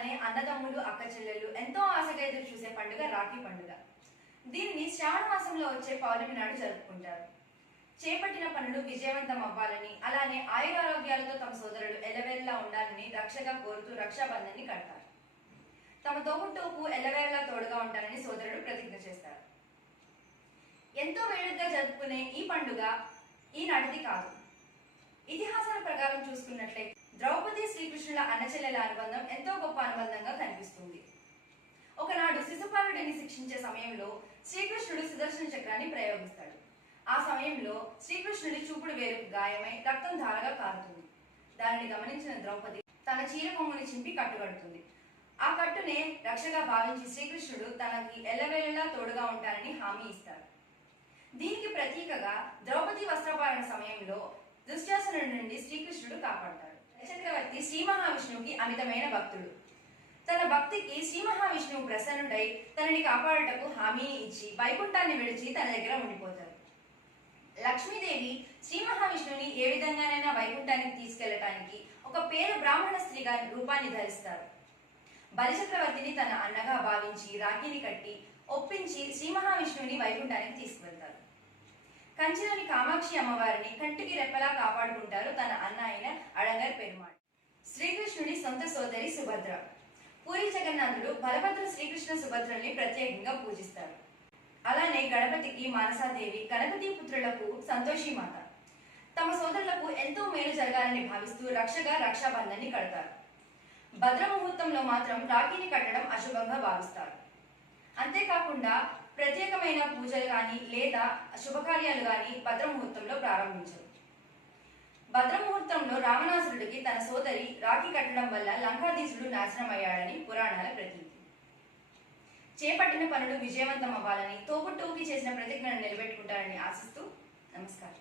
రాగానే అన్నదమ్ములు అక్క చెల్లెళ్ళు ఎంతో ఆశగా ఎదురు చూసే పండుగ రాఖీ పండుగ. దీనిని శ్రావణ మాసంలో వచ్చే పౌర్ణమి నాడు జరుపుకుంటారు. చేపట్టిన పనులు విజయవంతం అవ్వాలని, అలానే ఆయురారోగ్యాలతో తమ సోదరుడు ఎల్లవేళలా ఉండాలని రక్షగా కోరుతూ రక్షాబంధన్ని కడతారు. తమ తోబుట్టువుకు ఎల్లవేళలా తోడుగా ఉంటారని సోదరుడు ప్రతిజ్ఞ చేస్తారు. ఎంతో వేడుకగా జరుపుకునే ఈ పండుగ ఈనాటిది కాదు. ఇతిహాసాల ప్రకారం చూసుకున్నట్లయితే ద్రౌపది శ్రీకృష్ణుల అన్నచెల్లెల అనుబంధం ఎంతో గొప్ప అనుబంధంగా కనిపిస్తుంది. ఒకనాడు శిశుపాలుడిని శిక్షించే సమయంలో శ్రీకృష్ణుడు సుదర్శన చక్రాన్ని ప్రయోగిస్తాడు. ఆ సమయంలో శ్రీకృష్ణుడి చూపుడు వేరుకు గాయమై రక్తం ధారగా కారుతుంది. దానిని గమనించిన ద్రౌపది తన చీర కొమ్ముని చింపి కట్టుకడుతుంది. ఆ కట్టునే రక్షగా భావించి శ్రీకృష్ణుడు తనకి ఎల్లవేళలా తోడుగా ఉంటానని హామీ ఇస్తాడు. దీనికి ప్రతీకగా ద్రౌపది వస్త్రపారణ సమయంలో దుశ్శాసనుడి నుండి శ్రీకృష్ణుడు కాపాడతాడు. చక్రవర్తి శ్రీ మహావిష్ణువుకి అమితమైన భక్తుడు. తన భక్తికి శ్రీ మహావిష్ణువు ప్రసన్నుడై తనని కాపాడుటకు హామీ ఇచ్చి వైకుంఠాన్ని విడిచి తన దగ్గర ఉండిపోతారు. లక్ష్మీదేవి శ్రీ మహావిష్ణువుని ఏ విధంగానైనా వైకుంఠానికి తీసుకెళ్లటానికి ఒక పేద బ్రాహ్మణ స్త్రీగా రూపాన్ని ధరిస్తారు. బలిచక్రవర్తిని తన అన్నగా భావించి రాఖీని కట్టి ఒప్పించి శ్రీ మహావిష్ణువుని వైకుంఠానికి తీసుకువెళ్తారు. కంచిలోని కామాక్షి అమ్మవారిని కంటికి రెప్పలా కాపాడుకుంటారు తన అన్న అయిన అడంగర్ పెరుమాళ్. శ్రీకృష్ణుడి సొంత సోదరి సుభద్ర. పూరి జగన్నాథుడు బలభద్ర శ్రీకృష్ణ సుభద్రల్ని ప్రత్యేకంగా పూజిస్తారు. అలానే గణపతికి మానసాదేవి, గణపతి పుత్రులకు సంతోషిమాత. తమ సోదరులకు ఎంతో మేలు జరగాలని భావిస్తూ రక్షగా రక్షాబంధాన్ని కడతారు. భద్ర ముహూర్తంలో మాత్రం రాఖీని కట్టడం అశుభంగా భావిస్తారు. అంతేకాకుండా ప్రత్యేకమైన పూజలు గాని లేదా శుభకార్యాలు గాని భద్రముహూర్తంలో ప్రారంభించరు. భద్రముహూర్తంలో రావణాసురుడికి తన సోదరి రాఖీ కట్టడం వల్ల లంకాధీశుడు నాశనమయ్యాడని పురాణాల ప్రతీతి. చేపట్టిన పనులు విజయవంతం అవ్వాలని, తోబుట్టువుకి చేసిన ప్రతిజ్ఞను నిలబెట్టుకుంటారని ఆశిస్తూ నమస్కారం.